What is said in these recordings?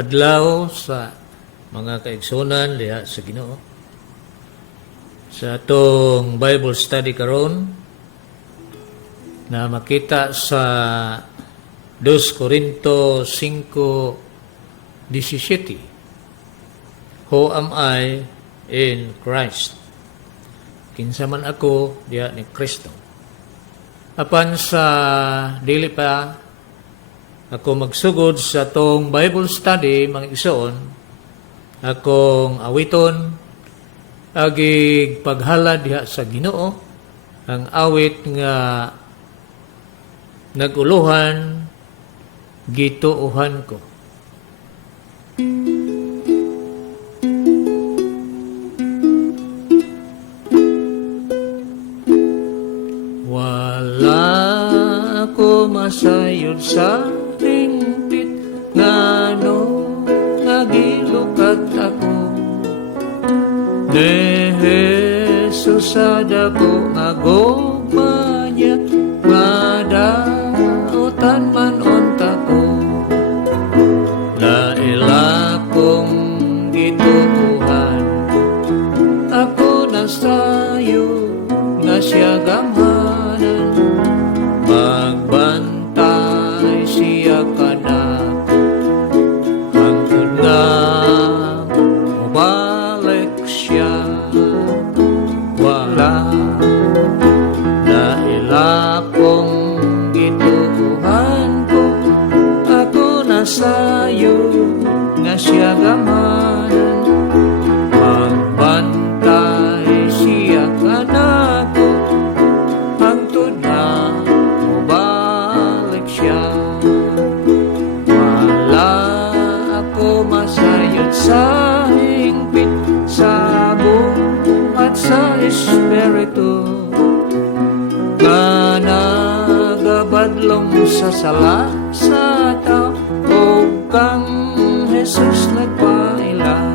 adlaw sa mga kaigsunan diha sa Ginoo. Sa atong Bible study karon na makita sa 2 Corinto 5:17. Who am I in Christ? Kinsa man ako diha ni Kristo. Apan sa dili pa ako magsugod sa tong Bible study, mga igsoon, akong awiton, agig paghalad diha sa Ginoo, ang awit nga naguluhan, gituuhan ko. Wala ako masayod sa hingpit ngano nagilukat ako ni Jesus sa dako nga gugma niya nga dautan man unta ko laila kong gituuhan ako nasayo nga siya gamhanan magbantay siya kanako hangtod nga mubalik siya wala daila kong gituuhan ko ako nasayo nga siya gamanan magbantay siya kanako hangtod nga mubalik siya wala ako masayod sa hingpit sa buhat sa Espiritu nga nagabadlong sa sala sa tao o kang Jesus nagpailaw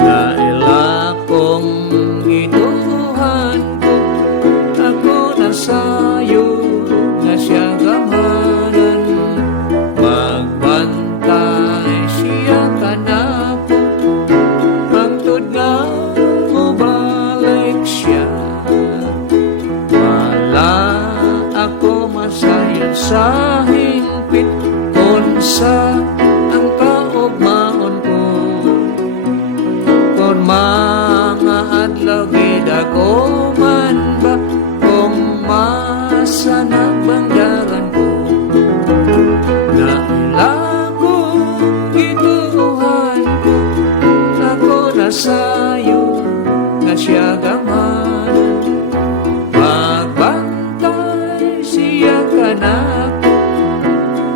naila kong gituuhan ko ako nasayo nga siya gamanan magbantay siya kanako hangtod nga mubalik siya wala ako masayod sa hingpit unsa ang kaugmaon ko kung mga adlaw gidako man ba kung masanag bangdagan ko naila ko gituuhan ko ako nasayo nga siya gamanan magbantay siya kanako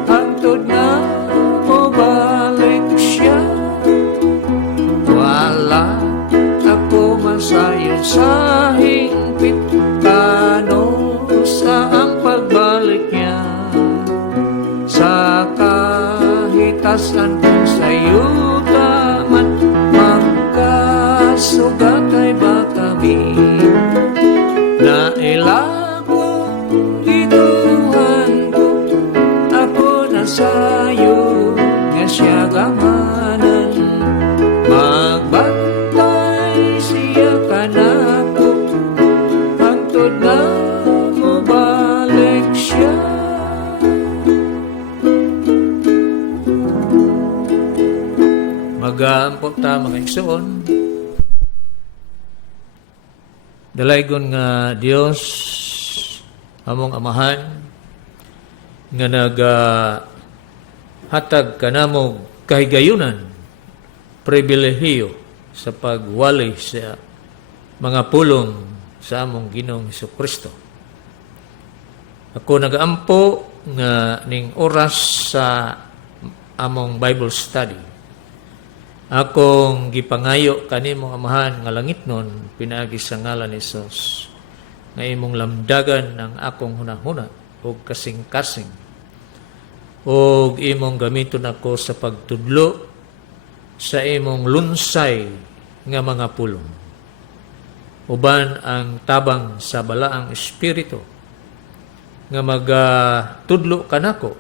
hangtod nga mubalik siya wala ako masayod sa hingpit kano sa ang pagbalik niya sa kahitasan kung sa'yo man magkasugat ay ba kami naila ko gituuhan ko ako nasayo nga siya gamanan magbantay siya kanako hangtod nga mubalik siya mag-aampot ta mga igsoon dalaygon nga Dios among amahan nga hatag kanamo kahigayunan pribilehiyo sa pagwali sa mga pulong sa among Ginoong Hesukristo. Ako nagaampo nga ning oras sa among Bible study. Akong gipangayo kanimo amahan nga langitnon pinaagi sa ngalan ni Jesus nga imong lamdagan ang akong hunahuna ug kasing-kasing ug imong gamiton ako sa pagtudlo sa imong lunsay nga mga pulong uban ang tabang sa balaang espiritu nga magatudlo kanako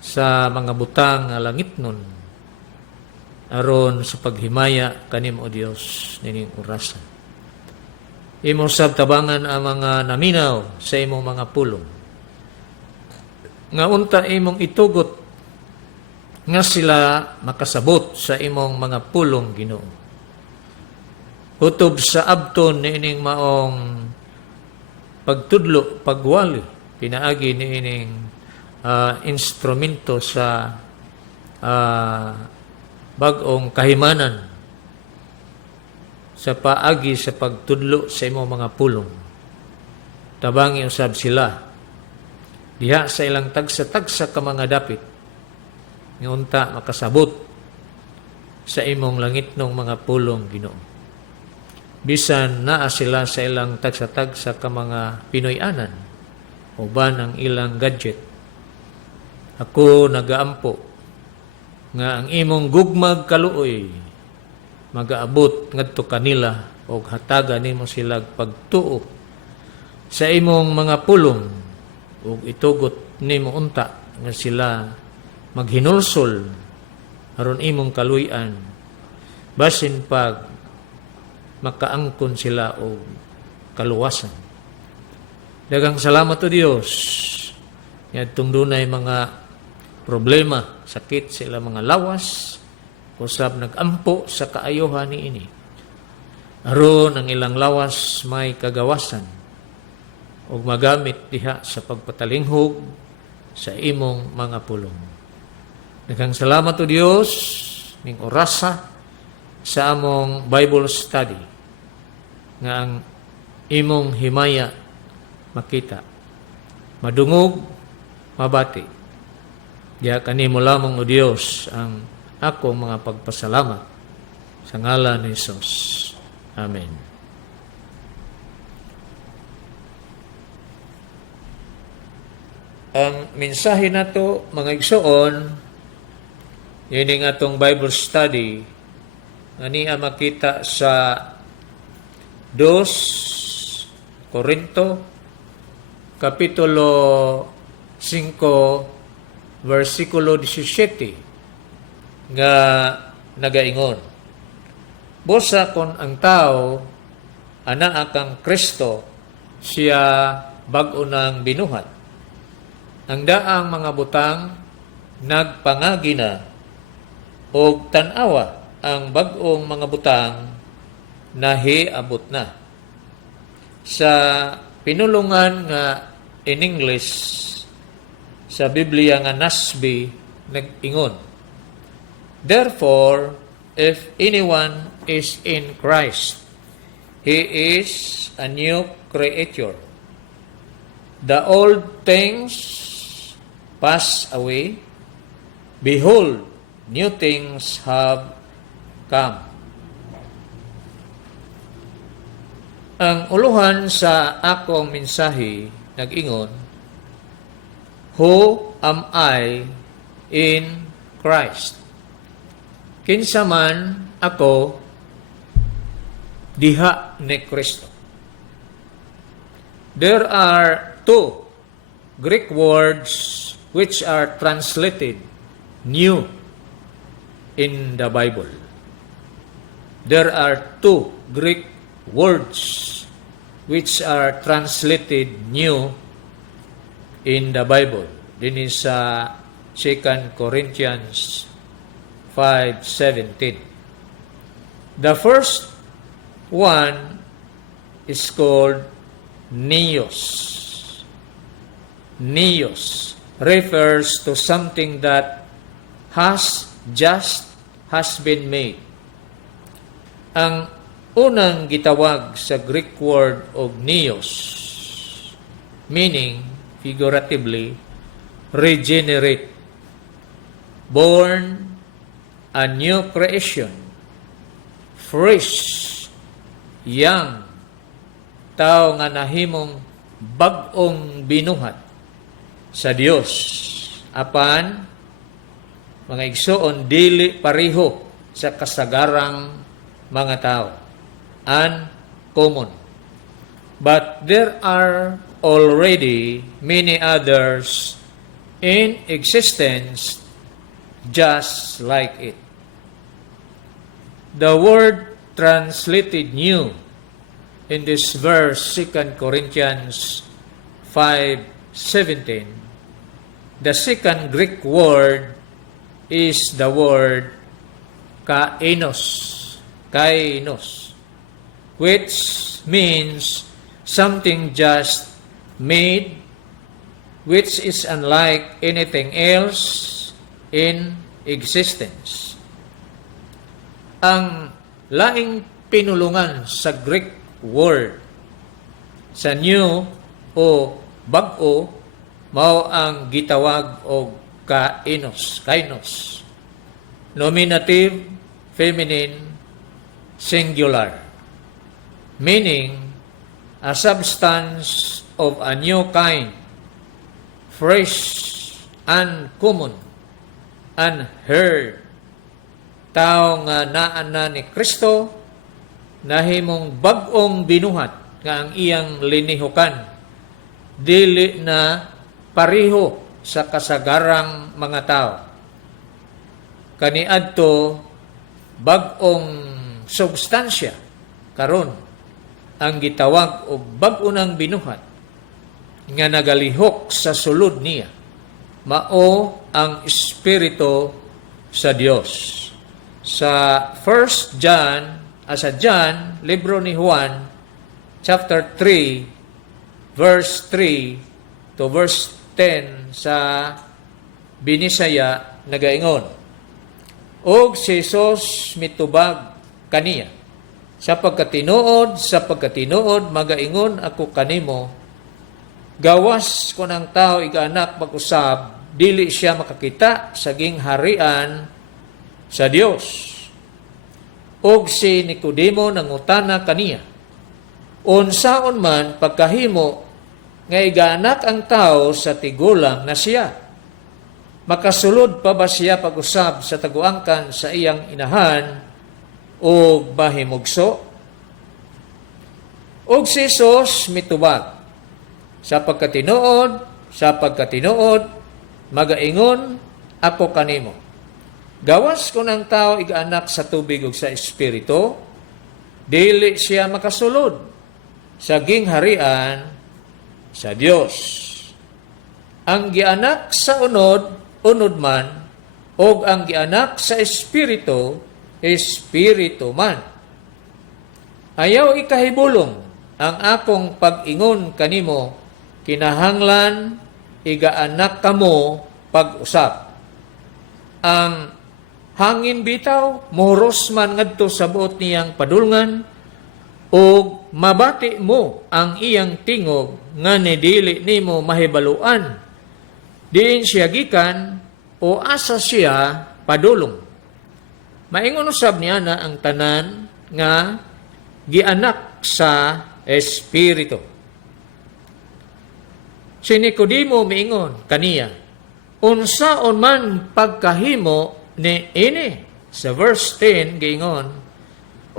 sa mga butang nga langitnon aron sa paghimaya kanimo Dios nining orasan. Imo sab tabangan ang mga naminaw sa imong mga pulong nga unta imong itugot nga sila makasabot sa imong mga pulong, Ginoo. Hutob sa abton niining maong pagtudlo, pagwali, pinaagi niining instrumento sa bag-ong kahimanan sa paagi sa pagtudlo sa imong mga pulong. Tabangi usab sila diha sa ilang tagsa-tagsa ka mga dapit nga unta makasabot sa imong langitnong mga pulong, Ginoo. Bisan naa sila sa ilang tagsa-tagsa ka mga Pinoy-anan uban ang ilang gadget. Ako nagaampo nga ang imong gugmag kaluoy magaabot ngadto kanila og hatagan nimo sila pagtuo sa imong mga pulong ug itugot nimo unta nga sila maghinulsol aron imong kaluy-an basin pag makaangkon sila og kaluwasan. Daghang salamat o Dios ngadtong dunay mga problema, sakit sa ilang mga lawas, usab nag-ampo sa kaayohan niini. Aron ang ilang lawas may kagawasan ug magamit diha sa pagpatalinghog sa imong mga pulong. Daghang salamat o Dios ning orasa sa among Bible study nga ang imong himaya makita, madungog, mabati. Diha kanimo lamang o Dios ang akong mga pagpasalamat sa ngalan ni Jesus. Amen. Ang mensahe nato mga igsoon, yun atong Bible study nga niya makita sa 2 Korinto kapitulo 5 versikulo 17 nga nagaingon, busa kon ang tao anaa kang Kristo, siya bag-o nang binuhat. Ang daang mga butang nagpangagi na og tan-awa ang bag-ong mga butang nahiabot na. Sa pinulungan nga in English sa Biblia nga NASB nag-ingon, therefore, if anyone is in Christ, he is a new creature. The old things pass away. Behold, new things have come. Ang uluhan sa akong mensahe nag-ingon, who am I in Christ? Kinsa man ako diha ni Kristo. There are two Greek words which are translated new in the Bible. There are two Greek words which are translated new in the Bible. Din sa 2 Corinthians 5:17. The first one is called neos. Neos refers to something that has been made. Ang unang gitawag sa Greek word og neos, meaning figuratively regenerate, born a new creation, fresh, young, tao nga nahimong bag-ong binuhat sa Dios. Apan mga igsoon dili pareho sa kasagarang mga tao, uncommon. But there are already many others in existence just like it. The word translated new in this verse, 2 Corinthians 5:17, the second Greek word is the word kainos, which means something just made, which is unlike anything else in existence. Ang laing pinulungan sa Greek word sa new o bag-o mao ang gitawag og kainos. Nominative, feminine, singular. Meaning, a substance of a new kind, fresh, uncommon, unheard. Tao nga naan na ni Kristo, nahimong bag-ong binuhat nga ang iyang linihukan, dili na pariho sa kasagarang mga tao. Kaniadto bag-ong substansya karon ang gitawag og bag-o nang binuhat nga nagalihok sa sulod niya, mao ang Espiritu sa Dios. Sa 1 John, sa John, libro ni Juan, chapter 3, verse 3 to verse 10 sa Binisaya nagaingon, og si Jesus mitubag kaniya, sa pagkatinuod magaingon ako kanimo, gawas ko ng tao igaanak mag-usab, dili siya makakita saging harian sa Dios. Og si Nicodemo nangutana kaniya, unsaon man pagkahimo nga igaanak ang tao sa tigulang na siya? Makasulod pa ba siya pag-usab sa taguangkan sa iyang inahan o bahimugso? Og si Jesus mitubag, sa pagkatinuod, magaingon ako kanimo. Gawas ko ng tao igaanak sa tubig ug sa espiritu, dili siya makasulod sa gingharian sa Dios. Ang gianak sa unod man, og ang gianak sa espiritu man. Ayaw ikahibulong ang akong pag-ingon kanimo, kinahanglan igaanak kamo pag-usap. Ang hangin bitaw, moros man ngadto sa buot niyang padulngan, o mabati mo ang iyang tingog nga nidili nimo mahibaluan, diin siya gikan o asa siya padulong. Maingon usab niya na ang tanan nga gianak sa espiritu. Si Nicodemo miingon kaniya, unsaon man pagkahimo ni ini? Sa verse 10 giingon,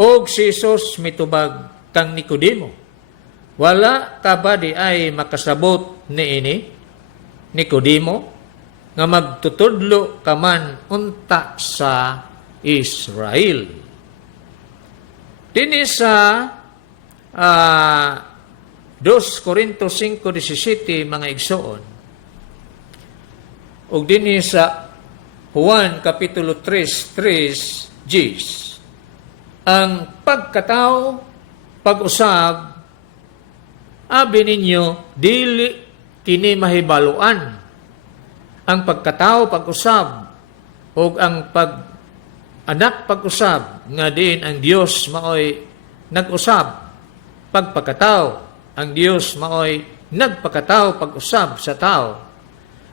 og si Jesus mitubag kang Nicodemo, wala ka ba di ay makasabot ni ini, Nicodemo, nga magtutudlo ka man unta sa Israel. Dini sa 2 Corinto 5:17 mga igsoon, ug dinhi sa Juan kapitulo 3:3 Gs, ang pagkatao, pag-usab, abi ninyo, dili kini mahibaluan. Ang pagkatao, pag-usab, o ang pag-anak, pag-usab, nga din ang Dios maoy nag-usab. Pagpakatao, ang Dios maoy nagpakatao, pag-usab sa tao.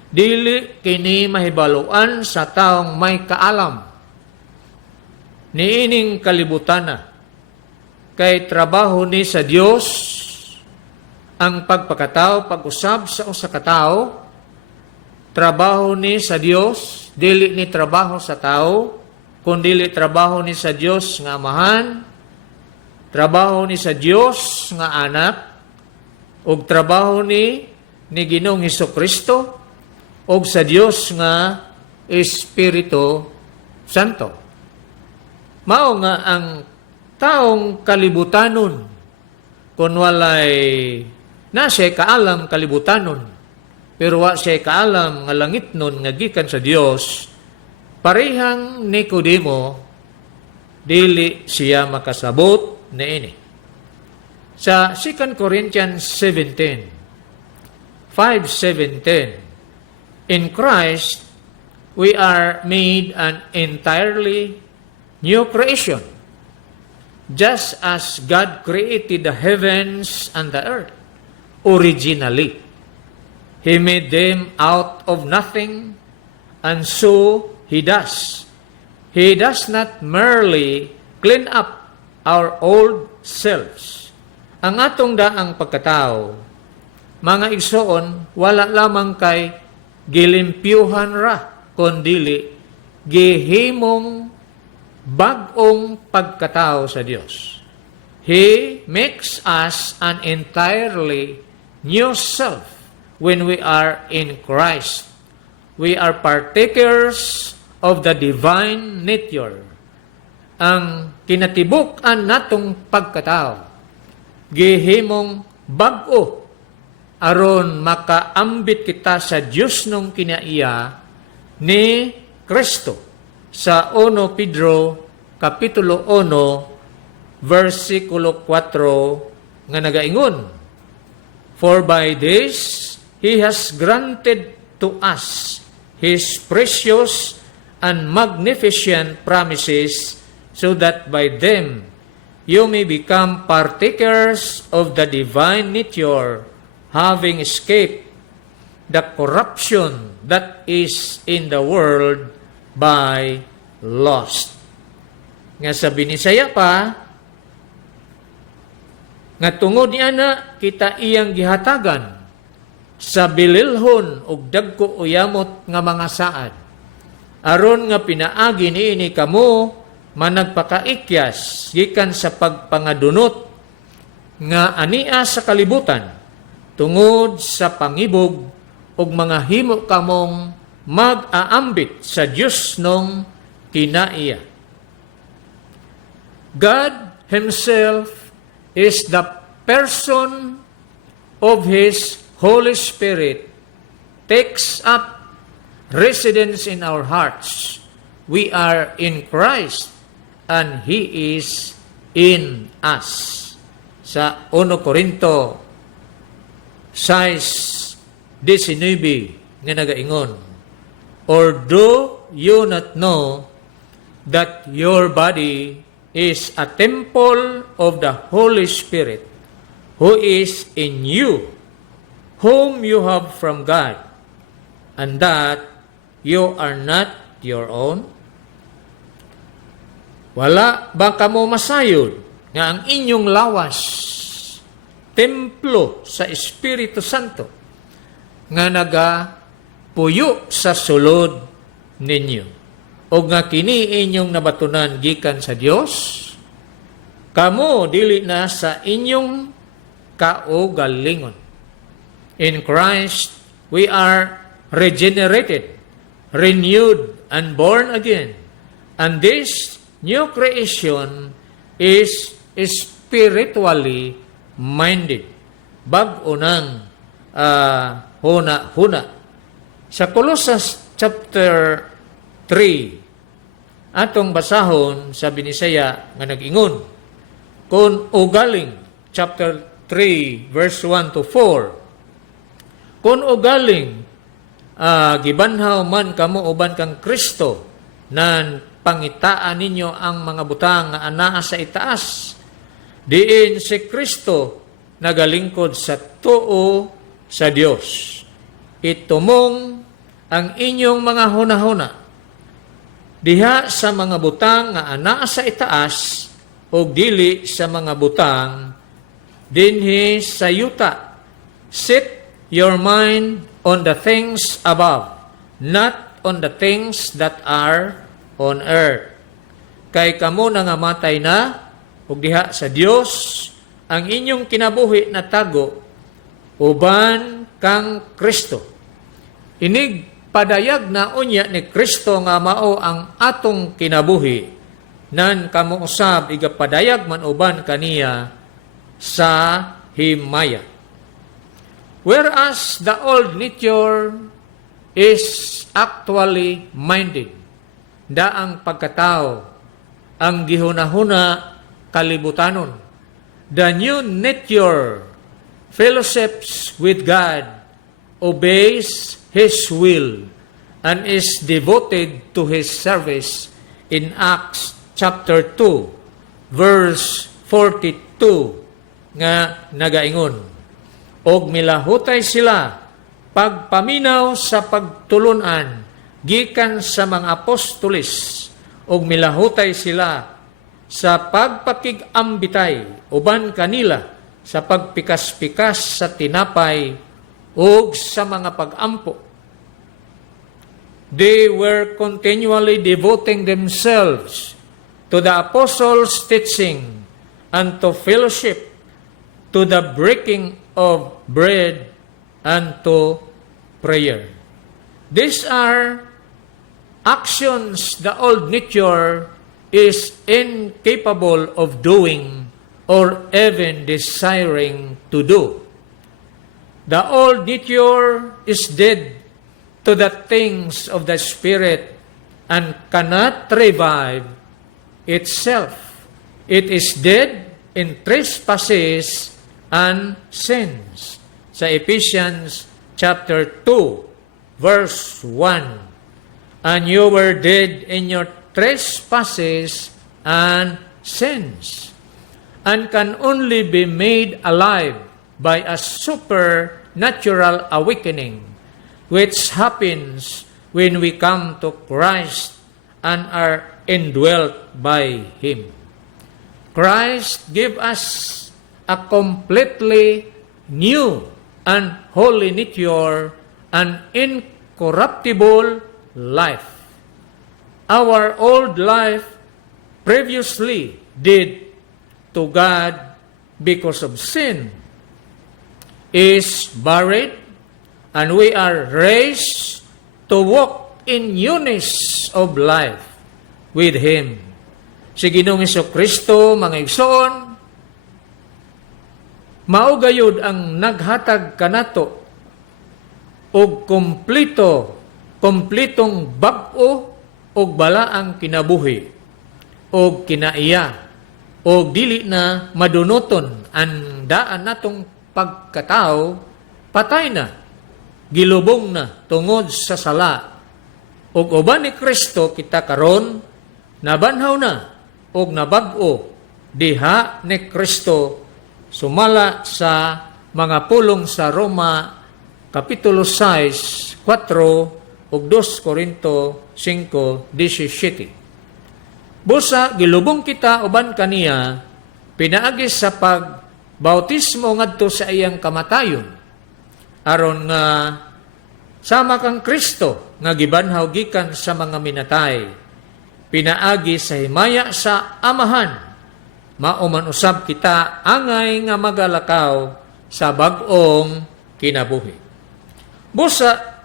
Dili kini mahibaluan sa taong may kaalam. Niining kalibutana, kay trabaho ni sa Dios ang pagpakatao, pag-usab sa usa ka tawo. Trabaho ni sa Dios, dili ni trabaho sa tao, kundi trabaho ni sa Dios nga amahan, trabaho ni sa Dios nga anak, ug trabaho ni Ginoong Hesukristo, o sa Dios nga Espiritu Santo. Mao nga ang taong kalibutanon kung walay na siya kaalam kalibutanon, pero wa siya kaalam nga langit nun nga gikan sa Dios, parehang Nicodemo, dili siya makasabot na ini. Sa 2 Corinthians 5:17, in Christ, we are made an entirely new creation, just as God created the heavens and the earth originally. He made them out of nothing, and so He does. He does not merely clean up our old selves. Ang atong daang pagkatao, mga igsoon, wala lamang kay gilimpyuhan ra, kundili gihimong bag-ong pagkatao sa Dios. He makes us an entirely new self when we are in Christ. We are partakers of the divine nature. Ang kinatibuk-an natong pagkatao, gihimong bag-o aron makaambit kita sa Dios nung kinaiya ni Kristo. Sa 1 Pedro Kapitulo 1, versikulo 4, nga nagaingon, for by this He has granted to us His precious and magnificent promises, so that by them you may become partakers of the divine nature, having escaped the corruption that is in the world by lust. Nga sa binisaya pa, nga tungod niya na kita iyang gihatagan sa bililhon og dagko uyamot nga mga saad, aron nga pinaagi niini kamo managpakaikyas gikan sa pagpangadunot nga ania sa kalibutan tungod sa pangibog og mga himo kamong mag-aambit sa Dios nung kinaiya. God Himself is the person of His Holy Spirit, takes up residence in our hearts. We are in Christ and He is in us. Sa 1 Corinto 6:19 nga nagaingon, or do you not know that your body is a temple of the Holy Spirit who is in you, whom you have from God, and that you are not your own? Wala ba kamo masayod nga ang inyong lawas, templo sa Espiritu Santo, nga nagapuyo sa sulod ninyo, o nga kini inyong nabatunan gikan sa Dios? Kamo dili na sa inyong kaugalingon. In Christ, we are regenerated, renewed, and born again. And this new creation is spiritually minded. Bag-o ng huna-huna. Sa Colossus chapter 3, atong basahon sa binisaya nga nag-ingon, kung ugaling, chapter 3, verse 1 to 4, kung ugaling gibanhaw man kamo uban kang Kristo, nan pangitaan ninyo ang mga butang nga anaa sa itaas, diin si Kristo nagalingkod sa tuo sa Dios. Itumong ang inyong mga hunahuna diha sa mga butang nga anaa sa itaas, o dili sa mga butang dinhi sa yuta. Set your mind on the things above, not on the things that are on earth. Kay kamo nangamatay na, ug diha sa Dios ang inyong kinabuhi na tago, uban kang Kristo. Inig padayag na unya ni Kristo nga mao ang atong kinabuhi, nan kamo usab igapadayag man uban kaniya sa himaya. Whereas the old nature is actually minded, daang pagkatao, ang gihunahuna kalibutanon. The new nature fellowships with God, obeys His will, and is devoted to His service in Acts chapter 2, verse 42, nga nagaingon, og milahutay sila pagpaminaw sa pagtulunan gikan sa mga apostolis, og milahutay sila sa pagpakigambitay uban kanila sa pagpikas-pikas sa tinapay ug sa mga pag-ampo. They were continually devoting themselves to the apostles' teaching and to fellowship, to the breaking of bread, and to prayer. These are actions the old nature is incapable of doing or even desiring to do. The old nature is dead to the things of the Spirit and cannot revive itself. It is dead in trespasses and sins. Sa Ephesians chapter 2, verse 1, and you were dead in your trespasses and sins, and can only be made alive by a supernatural awakening, which happens when we come to Christ and are indwelt by Him. Christ gave us a completely new and holy nature, an incorruptible life. Our old life previously dead to God because of sin is buried, and we are raised to walk in newness of life with Him. Si Ginoong Hesukristo, mga igsoon, mao gayud ang naghatag kanato og kompletong bag-o og balaang kinabuhi og kinaiya og dili na madunoton ang daan natong pagkatao, patay na, gilubong na tungod sa sala. Og uban ni Kristo kita karon nabanhaw na og nabag-o diha ni Kristo, sumala sa mga pulong sa Roma kapitulo 6, 4 ug 2 Korinto 5:17. Busa gilubong kita uban kaniya pinaagi sa pagbautismo ngadto sa iyang kamatayon, aron nga sama kang Kristo nga gibanhaw gikan sa mga minatay, pinaagi sa himaya sa Amahan, mauman usab kita angay nga magalakaw sa bag-ong kinabuhi. Busa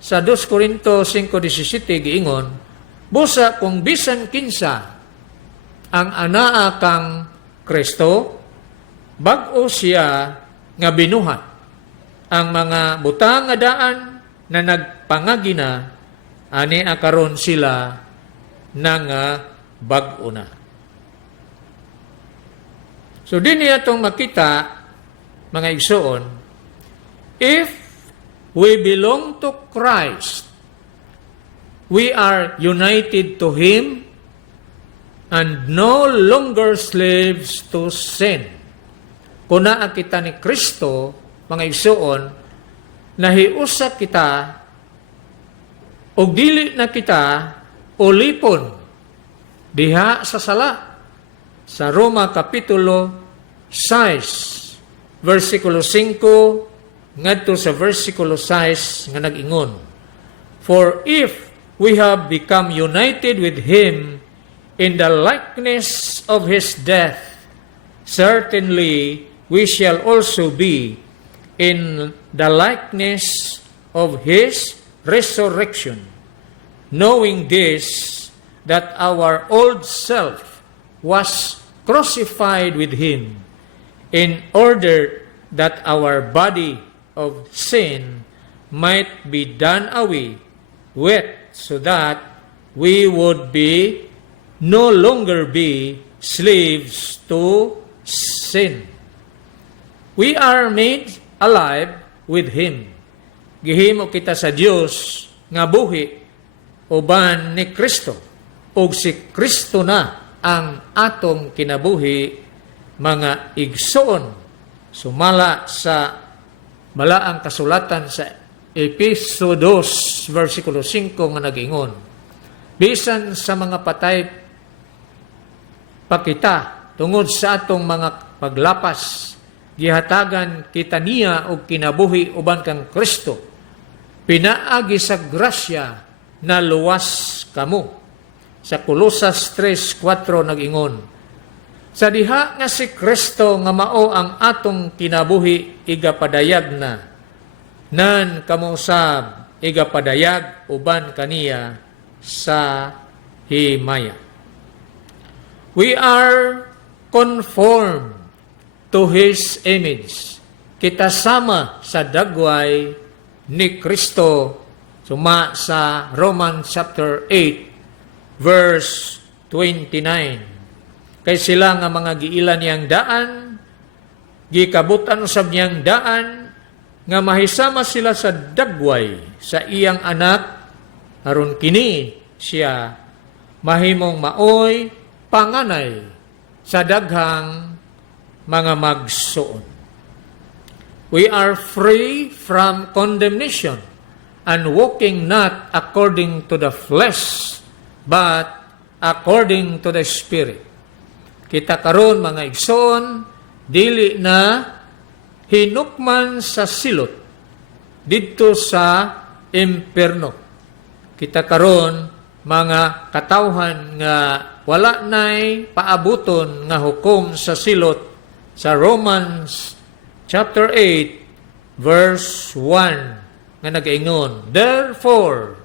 sa 2 Korinto 5:17 giingon, busa kung bisan kinsa ang anaa kang Kristo, bag-o siya nga binuhat. Ang mga butang nga daan na nagpangagina, ani akaron sila nga bag-o na. So din atong makita, mga igsoon, if we belong to Christ, we are united to Him and no longer slaves to sin. Kung naa kita ni Kristo, mga igsoon, nahiusa kita o dili na kita ulipon diha sa sala. Sa Roma kapitulo 6, versikulo 5, ngadto sa versikulo 6 nga nag-ingon, for if we have become united with Him in the likeness of His death, certainly we shall also be in the likeness of His resurrection, knowing this, that our old self was crucified with him, in order that our body of sin might be done away with, so that we would no longer be slaves to sin. We are made alive with him. Gihimo kita sa Dios nga buhi uban ni Kristo, ug si Kristo na ang atong kinabuhi, mga igsoon. Sumala sa malaang kasulatan sa Efeso 2 versikulo 5 nga nag-ingon, bisan sa mga patay pa kita tungod sa atong mga paglapas, gihatagan kita niya og kinabuhi uban kang Kristo. Pinaagi sa grasya na luwas kamo. Sa Kolosas 3:4 nag-ingon, sa diha nga si Kristo nga mao ang atong kinabuhi, igapadayag na, nan kamo usab igapadayag uban kaniya sa himaya. We are conformed to His image. Kita sama sa dagway ni Kristo, suma sa Romans chapter 8 verse 29. Kay sila nga mga giilan niyang daan, gikabutan usab niyang daan, nga mahisama sila sa dagway sa iyang anak, aron kini siya mahimong maoy panganay sa daghang mga magsuon. We are free from condemnation and walking not according to the flesh, but according to the Spirit. Kita karon mga igsoon, dili na hinukman sa silot didto sa impierno. Kita karon mga katawhan nga wala nay paabuton nga hukom sa silot sa Romans chapter 8 verse 1 nga nag-ingon, therefore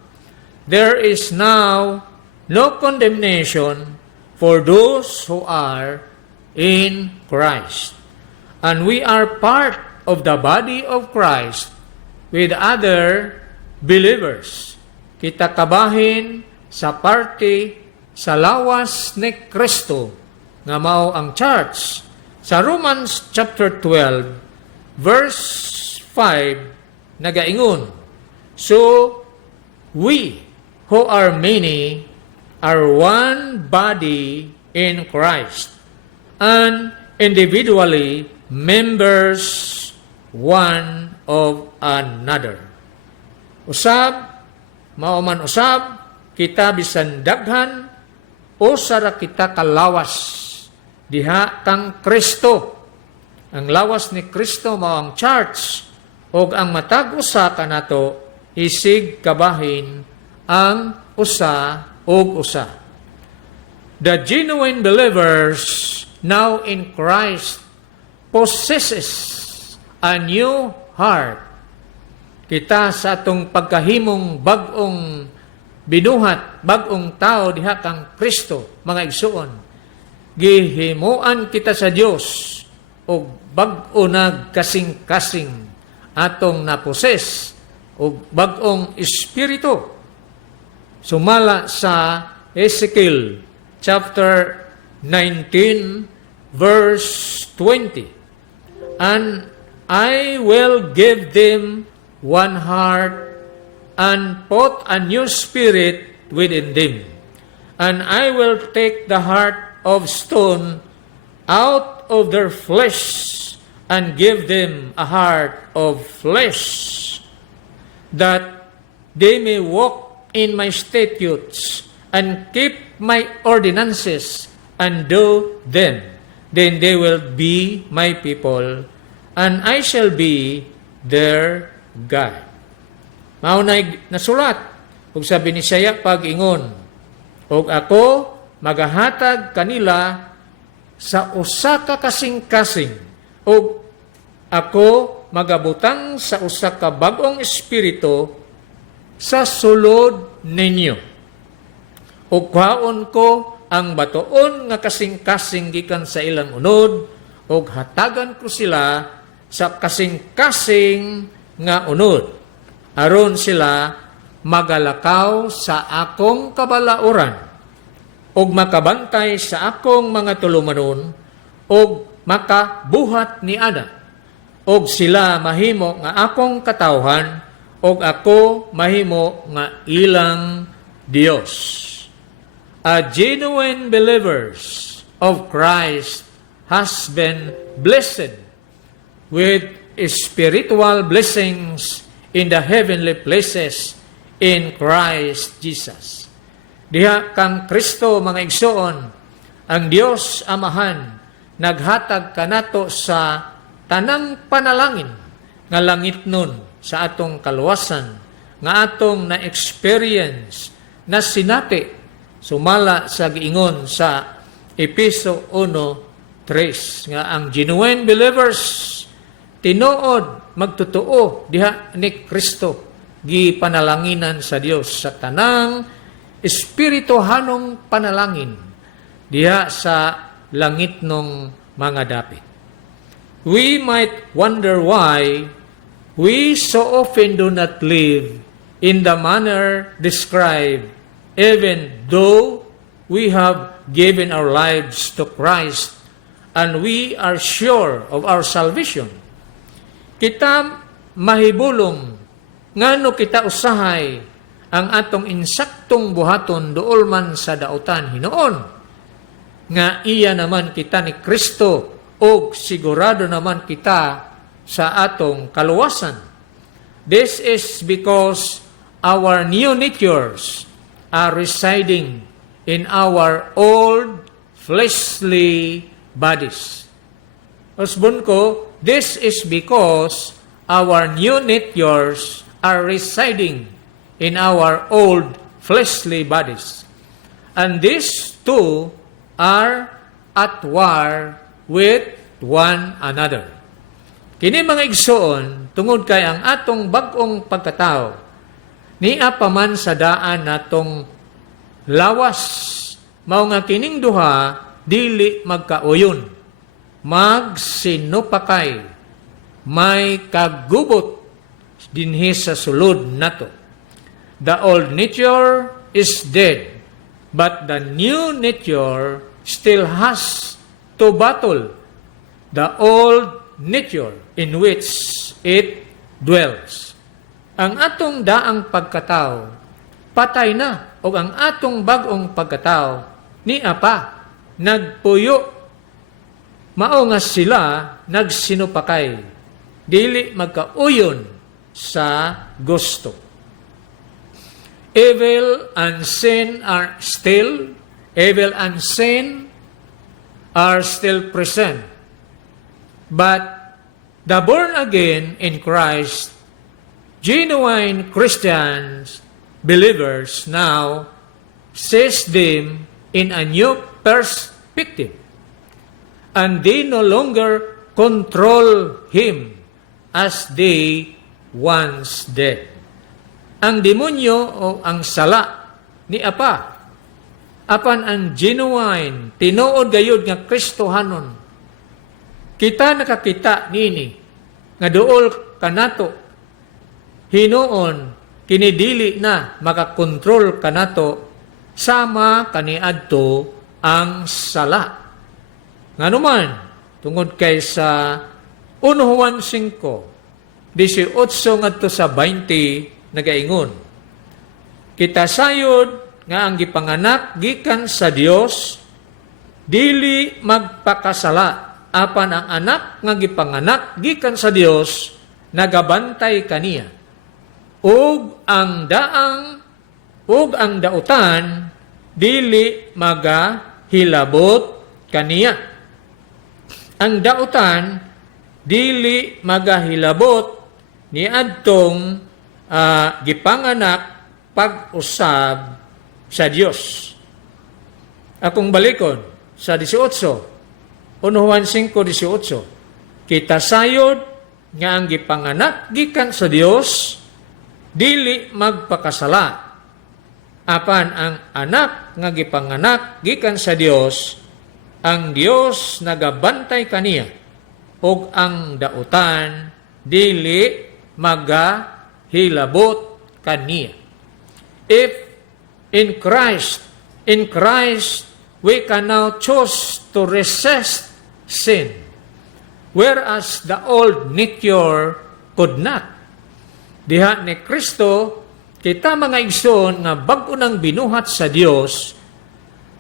there is now no condemnation for those who are in Christ. And we are part of the body of Christ with other believers. Kita kabahin sa parte sa lawas ni Kristo nga mao ang church. Sa Romans chapter 12 verse 5 nagaingon, so we who are many are one body in Christ, and individually members one of another. Usab, mauman usab, kita bisan daghan, o sara kita kalawas, diha kang Kristo. Ang lawas ni Kristo mao ang church, og ang matag usa kanato, isig kabahin ang usa og usa. The genuine believers now in Christ possesses a new heart. Kita sa atong pagkahimong bag-ong binuhat, bag-ong tao diha kang Kristo, mga igsuon. Gihimuan kita sa Dios og bag-o nagkasing-kasing atong naposes og bag-ong espiritu. Sumala sa Ezekiel chapter 19 verse 20. And I will give them one heart and put a new spirit within them. And I will take the heart of stone out of their flesh and give them a heart of flesh, that they may walk in my statutes and keep my ordinances and do them. Then they will be my people, and I shall be their God. Maunay nasulat, ug sabi ni Isaiah pag-ingon, ug ako magahatag kanila sa usa ka kasing-kasing, ug ako magabutang sa usa ka bag-ong espiritu sa sulod ninyo. Ug kwaon ko ang batoon nga kasing-kasing gikan sa ilang unod, ug hatagan ko sila sa kasing-kasing nga unod, aron sila magalakaw sa akong kabalauran, ug makabantay sa akong mga tulumanon, ug makabuhat ni Ada, ug sila mahimo nga akong katawhan, ug ako mahimo nga ilang Dios. A genuine believers of Christ has been blessed with spiritual blessings in the heavenly places in Christ Jesus. Diha kang Kristo, mga igsoon, ang Dios Amahan naghatag kanato sa tanang panalangin nga langit nun sa atong kaluwasan, nga atong na-experience, na sinati, sumala sa giingon sa Epeso 1:3 nga ang genuine believers tinuod magtotoo diha ni Kristo gipanalanginan sa Dios sa tanang espirituhanong panalangin diha sa langit nung mga dapit. We might wonder why we so often do not live in the manner described, even though we have given our lives to Christ and we are sure of our salvation. Kita mahibulong ngano kita usahay ang atong insaktong buhaton duol man sa dautan hinuon, nga iya naman kita ni Kristo o sigurado naman kita sa atong kaluwasan. This is because our new natures are residing in our old fleshly bodies. Husband ko, this is because our new natures are residing in our old fleshly bodies. And these two are at war with one another. Kini mga igsoon, tungod kay ang atong bag-ong pagkatao, niya pa man sa daan natong lawas, mao nga kining duha, dili magkauyon, magsinupakay, may kagubot dinhi sa sulod nato. The old nature is dead, but the new nature still has to battle the old nature in which it dwells. Ang atong daang pagkatao, patay na, o ang atong bagong pagkatao, niya pa, nagpuyo, mao nga sila nagsinupakay, dili magkauyon sa gusto. Evil and sin are still present. But the born again in Christ, genuine Christians, believers now sees them in a new perspective, and they no longer control him as they once did. Ang demonyo o ang sala ni Apa, apan ang genuine, tinuod gayud nga Kristohanon, kita nakakita nini nga duol kanato hinuon kinidili na makakontrol kanato sama kaniadto ang sala. Nganuman tungod kay sa 1 Juan 5:18 ngadto sa 20 nagaingon, kita sayod nga ang gipanganak gikan sa Dios dili magpakasala, apan ang anak nga gipanganak gikan sa Dios nagabantay kaniya. Ug ang dautan dili magahilabot kaniya. Ang dautan dili magahilabot ni adtong gipanganak pag-usab sa Dios. Akong balikon sa 18, 1 Juan 5:18, kita sayod nga ang gipanganak gikan sa Dios dili magpakasala. Apan ang anak nga gipanganak gikan sa Dios, ang Dios nagabantay kaniya, ug ang dautan dili magahilabot kaniya. If in Christ we can now choose to resist sin, whereas the old nature could not. Diha ni Kristo, kita mga igsoon nga bag-o nang binuhat sa Dios,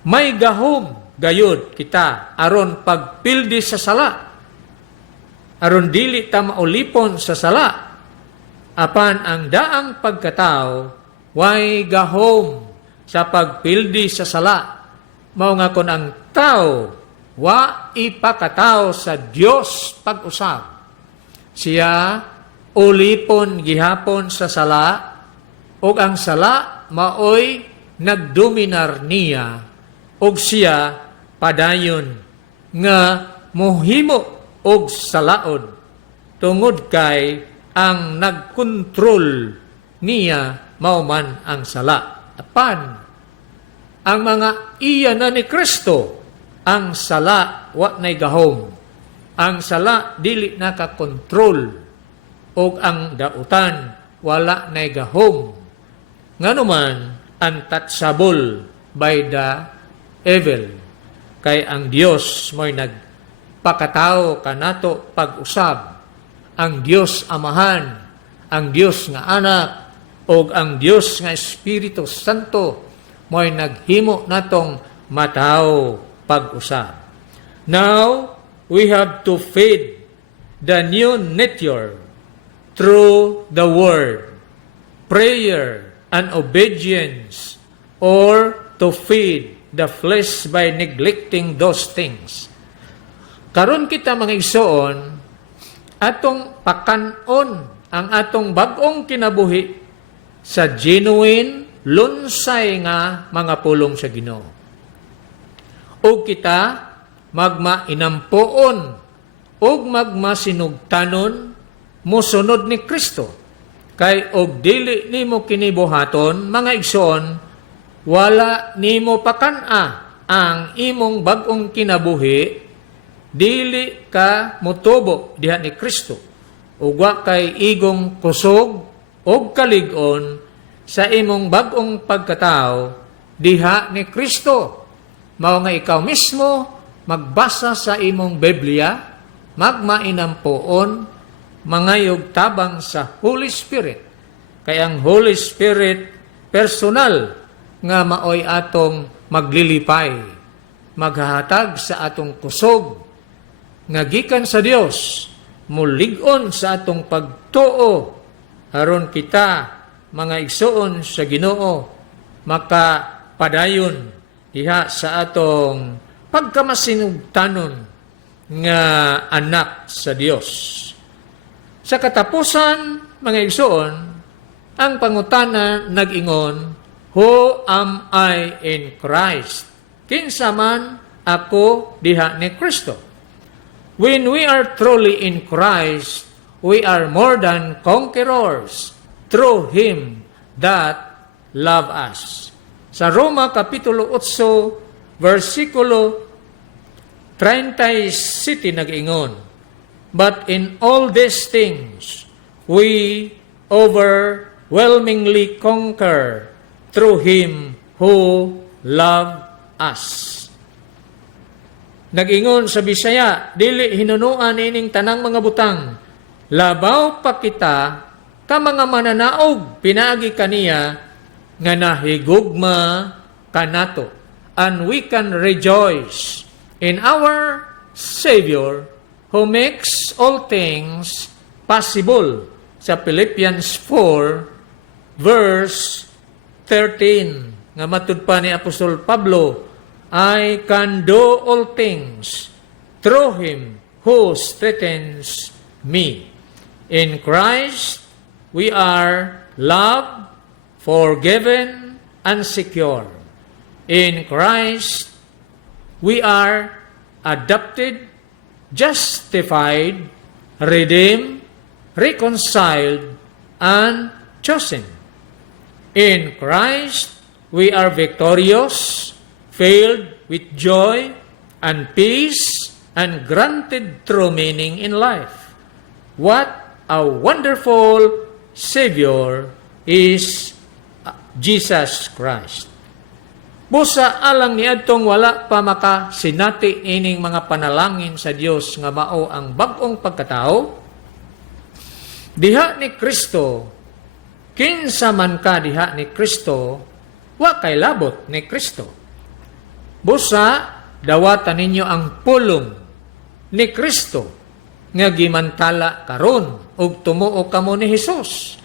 may gahom gayud kita aron pagpildi sa sala, aron dili ta maulipon sa sala. Apan ang daang pagkatao way gahom sa pagpildi sa sala. Mao nga kon ang tao wa ipakatao sa Dios pag-usab, siya ulipon gihapon sa sala, ug ang sala maoy nagdominar niya, ug siya padayon nga mohimo og salaod tungod kay ang nagkontrol niya mao man ang sala. Apan ang mga iya na ni Kristo, ang sala wa nay gahom. Ang sala dili nakakontrol, ug ang dautan wala nay gahom. Nganuman untouchable by the evil. Kay ang Dios mo'y nagpakatao kanato pag-usab. Ang Dios Amahan, ang Dios nga Anak, ug ang Dios nga Espiritu Santo mo'y naghimo natong matao pag-usab. Now, we have to feed the new nature through the word, prayer, and obedience, or to feed the flesh by neglecting those things. Karon kita mga igsoon, atong pakanon ang atong bag-ong kinabuhi sa genuine, lunsay nga mga pulong sa Ginoo. O kita magmainampoon o magmasinugtanon mosunod ni Kristo. Kay og dili nimo kinibuhaton, mga igsoon, wala nimo pakana ang imong bag-ong kinabuhi, dili ka motubo diha ni Kristo. Ug wa kay igong kusog og kalig-on sa imong bag-ong pagkatao diha ni Kristo. Mao nga ikaw mismo magbasa sa imong Biblia, magmainampoon, mangayog tabang sa Holy Spirit. Kay ang Holy Spirit personal nga maoy atong maglilipay, maghahatag sa atong kusog nga gikan sa Dios, mulig-on sa atong pagtuo, aron kita mga igsoon sa Ginoo makapadayon diha sa atong pagkamasinugtanon nga anak sa Dios. Sa katapusan, mga igsoon, ang pangutana nag-ingon, who am I in Christ? Kinsa man ako diha ni Kristo. When we are truly in Christ, we are more than conquerors through Him that love us. Sa Roma Kapitulo 8, versikulo 37 nag-ingon, but in all these things, we overwhelmingly conquer through Him who loved us. Nag-ingon sa Bisaya, dili hinunuan ining tanang mga butang, labaw pa kita ka mga mananaog pinaagi kaniya nga nahigugma kanato, and we can rejoice in our Savior who makes all things possible. Sa Philippians 4 verse 13 nga matud pa ni Apostol Pablo, I can do all things through Him who strengthens me. In Christ, we are loved, forgiven, and secure. In Christ, we are adopted, justified, redeemed, reconciled, and chosen. In Christ, we are victorious, filled with joy and peace, and granted true meaning in life. What a wonderful Savior is Jesus Christ. Busa alang ni adtong wala pa makasinati ining mga panalangin sa Dios nga mao ang bag-ong pagkatao. Diha ni Kristo, kinsa man ka diha ni Kristo, wa kay labot ni Kristo. Busa dawatan ninyo ang pulong ni Kristo nga gimantala karon ug tumuo kamo ni Hesus,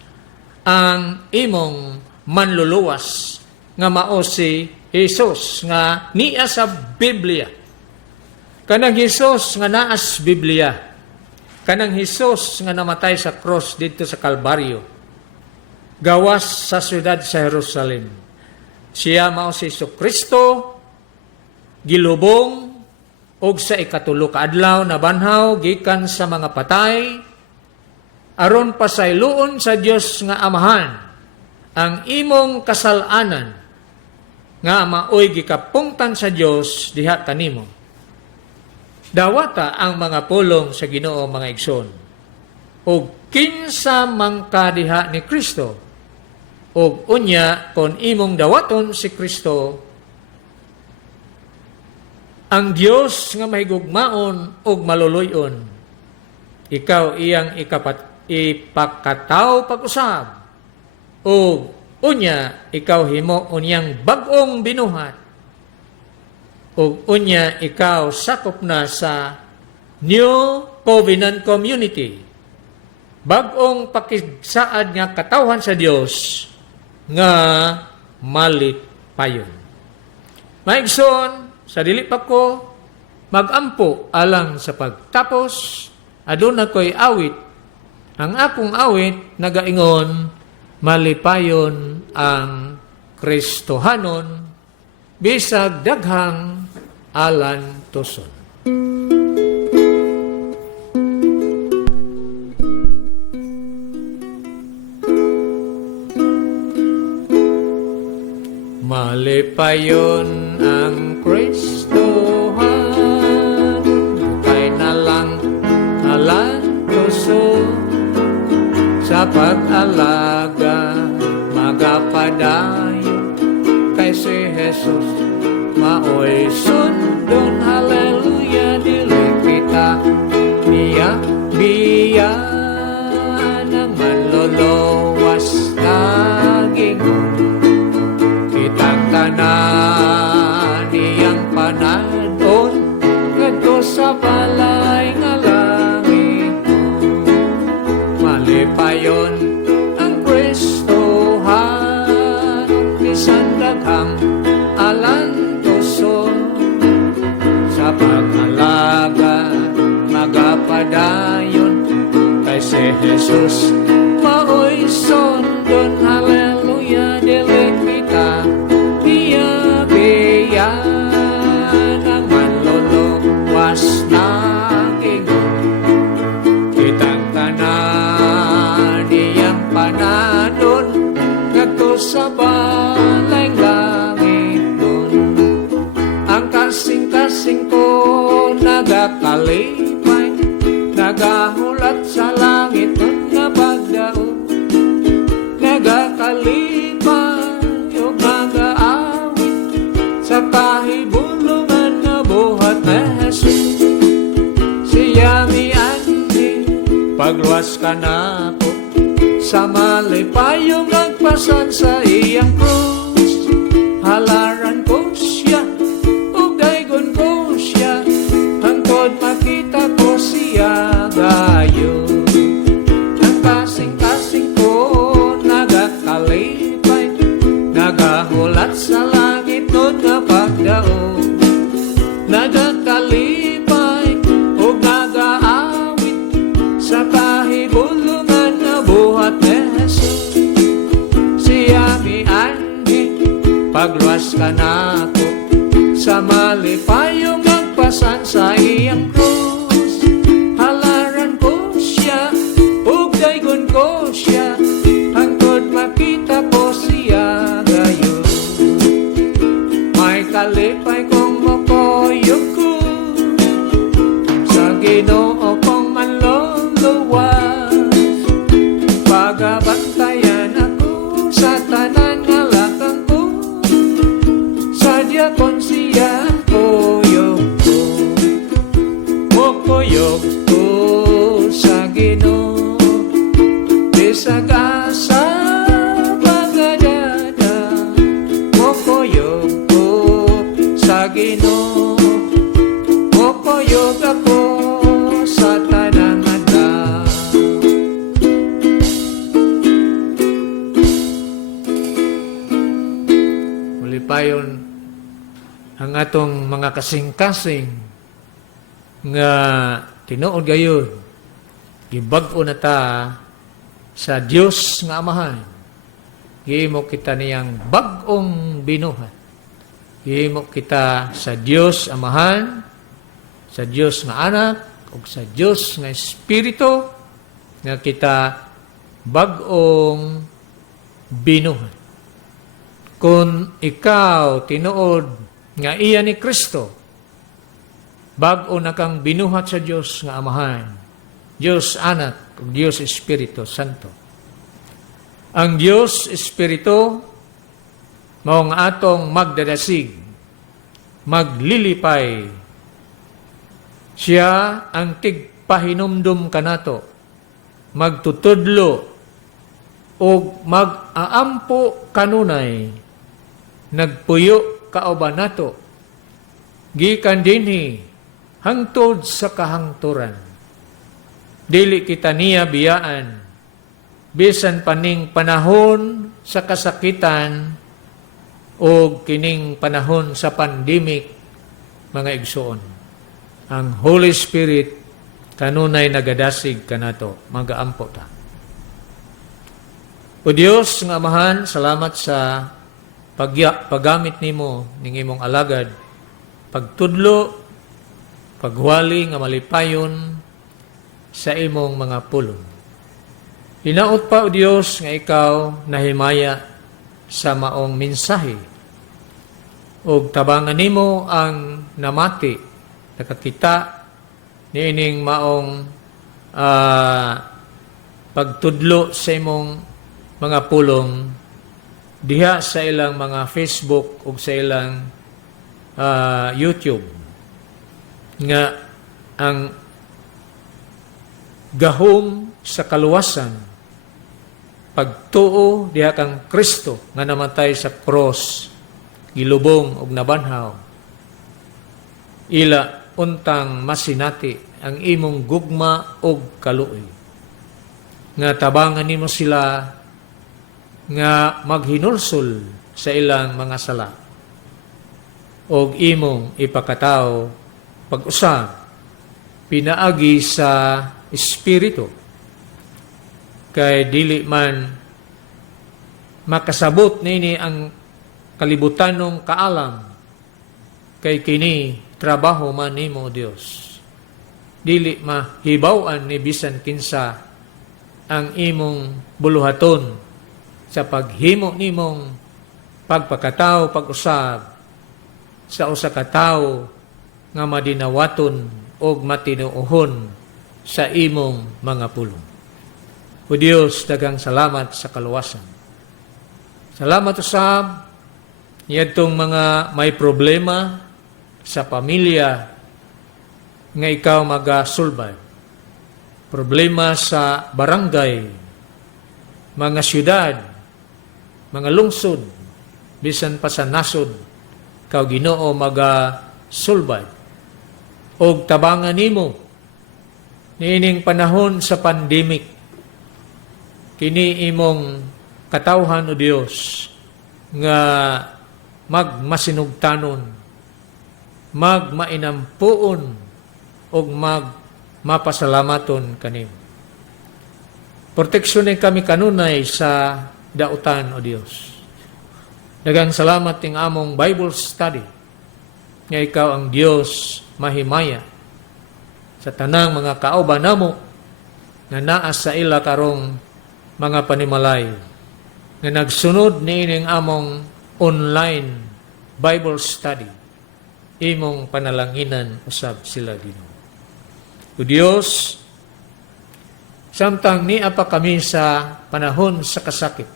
ang imong manluluwas nga mao si Hesus nga niya sa Biblia. Kanang Hesus nga naas Biblia. Kanang Hesus nga namatay sa cross dito sa Kalbaryo. Gawas sa siyudad sa Jerusalem. Siya mao si Kristo, gilubong og sa ikatulo ka adlaw na banhaw gikan sa mga patay aron pasayloon sa Dios nga Amahan ang imong kasalanan nga maoy gikapungtan sa Dios diha kanimo. Dawata ang mga pulong sa Ginoo mga igsoon. Og kinsa man ka diha ni Kristo. Og unya kon imong dawaton si Kristo, ang Dios nga mahigugmaon og maluluyon, ikaw iyang ipakataw pag-usab. Og unya ikaw himo unyang bag-ong binuhat. Og unya ikaw sakop na sa New Covenant Community. Bag-ong pakigsaad nga katawhan sa Dios nga malipayon. Maigsoon, sa dili pa ko magampo alang sa pagtapos, aduna ko'y awit. Ang akong awit nagaingon, malipayon ang Kristohanon, bisag daghang alan tuson. Malipayon ang Kristohan, kay nalang alan tuson, sa pag-alaga magapadayon kay si Jesus maoy sundon. Hallelujah, dili kita niya biya ng manlolowas naging kitang tanan niyang panadon ngadto sa balay nga langit. Malipayon ang Kristohan, bisan daghang alan tuson, sa pag-alaga magapadayon kay si Jesus maoy sondon. Hallelujah, dili kita biya ng manluluwas naging kitang tanan niyang panadon ngadto sa balay langit nun. Ang kasing-kasing ko nagakalipay, nagahulat sa langit nun nga pagdaon, nagakalipay o nagaawit sa kahibulungan na buhat na Jesus. Siya mi andi, pagluwas ka na po sa malipayong nagpasan sa iyang krus. Halaran ko siya, ug daygon ko siya, hangtod makita ko siya gayon. Ang kasing-kasing ko nagakalipay, nagahulat sa langit nun nga pagdaon, nagakalipay ug nagaawit sa kahibulungan na buhat ni Jesus. Siya mi andi, pagluwas ka na ko sa malipayong magpasan sa iyang krus. Halaran ko siya, ug daygon ko siya, hangtod atong mga kasing-kasing nga tinuod gayon, gibag-o na ta sa Dios nga Amahan. Gihimo kita niyang bag-ong binuhat. Gihimo kita sa Dios Amahan, sa Dios nga Anak, ug sa Dios nga Espiritu nga kita bag-ong binuhat. Kung ikaw tinuod nga iya ni Kristo, bag-o na kang binuhat sa Dios nga Amahan, Dios Anak, ug Dios Espiritu Santo. Ang Dios Espiritu mao nga atong magdadasig, maglilipay. Siya ang tigpahinumdum kanato, magtutudlo o mag-aampo kanunay, nagpuyo kauban nato, gikan dinhi hangtod sa kahangturan. Dili kita niya biyaan, bisan paning panahon sa kasakitan o kining panahon sa pandemic, mga igsoon. Ang Holy Spirit kanunay nagadasig kanato, magaampo ta. O Dios nga Amahan, salamat sa paggamit nimo ning imong alagad, pagtudlo, pagwali nga malipayon sa imong mga pulong. Hinaot pa, O Dios, nga ikaw nahimaya sa maong mensahe. O tabangan nimo ang namati, nakakita niining maong pagtudlo sa imong mga pulong diha sa ilang mga Facebook o sa ilang YouTube. Nga ang gahom sa kaluwasan, pagtuo diha kang Kristo nga namatay sa cross, gilubong og nabanhaw, ila untang masinati ang imong gugma og kaluoy. Nga tabangan nimo sila nga maghinulsol sa ilang mga sala og imong ipakataw pag-usab pinaagi sa Espiritu, kay dili man makasabot nini ang kalibutanong kaalam, kay kini trabaho man nimo Dios. Dili mahibaw-an ni bisan kinsa ang imong buluhaton sa paghimo nimong pagpakataw pag-usab sa usa ka tawo nga madinawaton og matinuohon sa imong mga pulong. O Dios, daghang salamat sa kaluwasan. Salamat usab niyadtong mga may problema sa pamilya nga ikaw magasulbad. Problema sa barangay, mga syudad, mga lungsod, bisan pa sa nasod, ikaw Ginoo magasulbad. Og tabangan nimo niining panahon sa pandemic, kini imong katawhan o Dios nga magmasinugtanon, magmainampuon o magmapasalamaton kanimo. Proteksyonin kami kanunay sa dautan o Dios. Daghang salamat ting among Bible study nga ikaw ang Dios mahimaya sa tanang mga kauban namo nga naa sa ila karong mga panimalay nga nagsunod niining among online Bible study. Imong panalanginan usab sila Ginoo. O Dios, samtang niya pa kami sa panahon sa kasakit,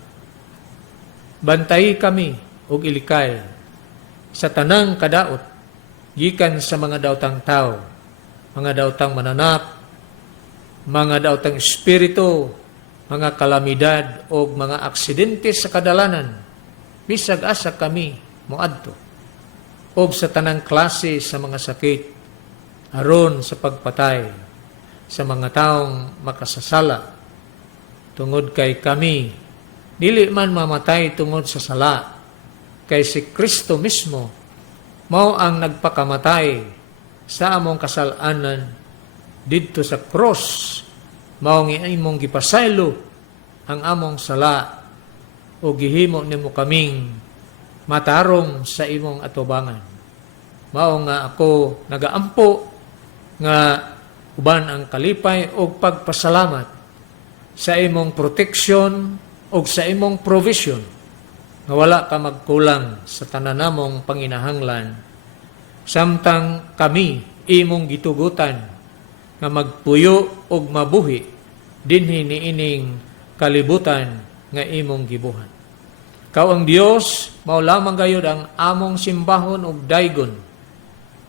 bantayi kami og ilikay sa tanang kadaot gikan sa mga daotang tao, mga daotang mananap, mga daotang espiritu, mga kalamidad o mga aksidente sa kadalanan, bisag asa kami moadto, o sa tanang klase sa mga sakit, aron sa pagpatay sa mga taong makasasala, tungod kay kami, dili man mamatay tungod sa sala, kay si Kristo mismo mao ang nagpakamatay sa among kasalanan didto sa cross. Mao nga imong gipasaylo ang among sala o gihimo nimo kaming matarong sa imong atubangan. Mao nga ako nagaampo nga uban ang kalipay o pagpasalamat sa imong proteksyon o sa imong provision nga wala ka magkulang sa tanan namong panginahanglan samtang kami imong gitugutan nga magpuyo og mabuhi dinhi niining kalibutan nga imong gibuhat. Kau ang Dios, mao lamang gayud ang among simbahon ug daygon.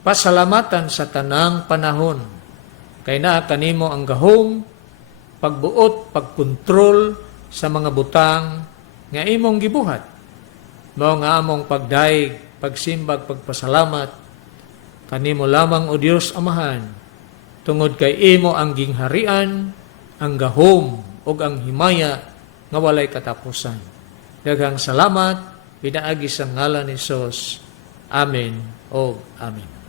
Pasalamatan sa tanang panahon. Kay naa kanimo ang gahom, pagbuot, pagkontrol sa mga butang nga imong gibuhat. Mao nga among pagdaig, pagsimbag, pagpasalamat kanimo lamang o Dios Amahan. Tungod kay imo ang gingharian, ang gahom ug ang himaya nga walay katapusan. Daghang salamat, pinaagi sa ngalan ni Jesus. Amen o Amen.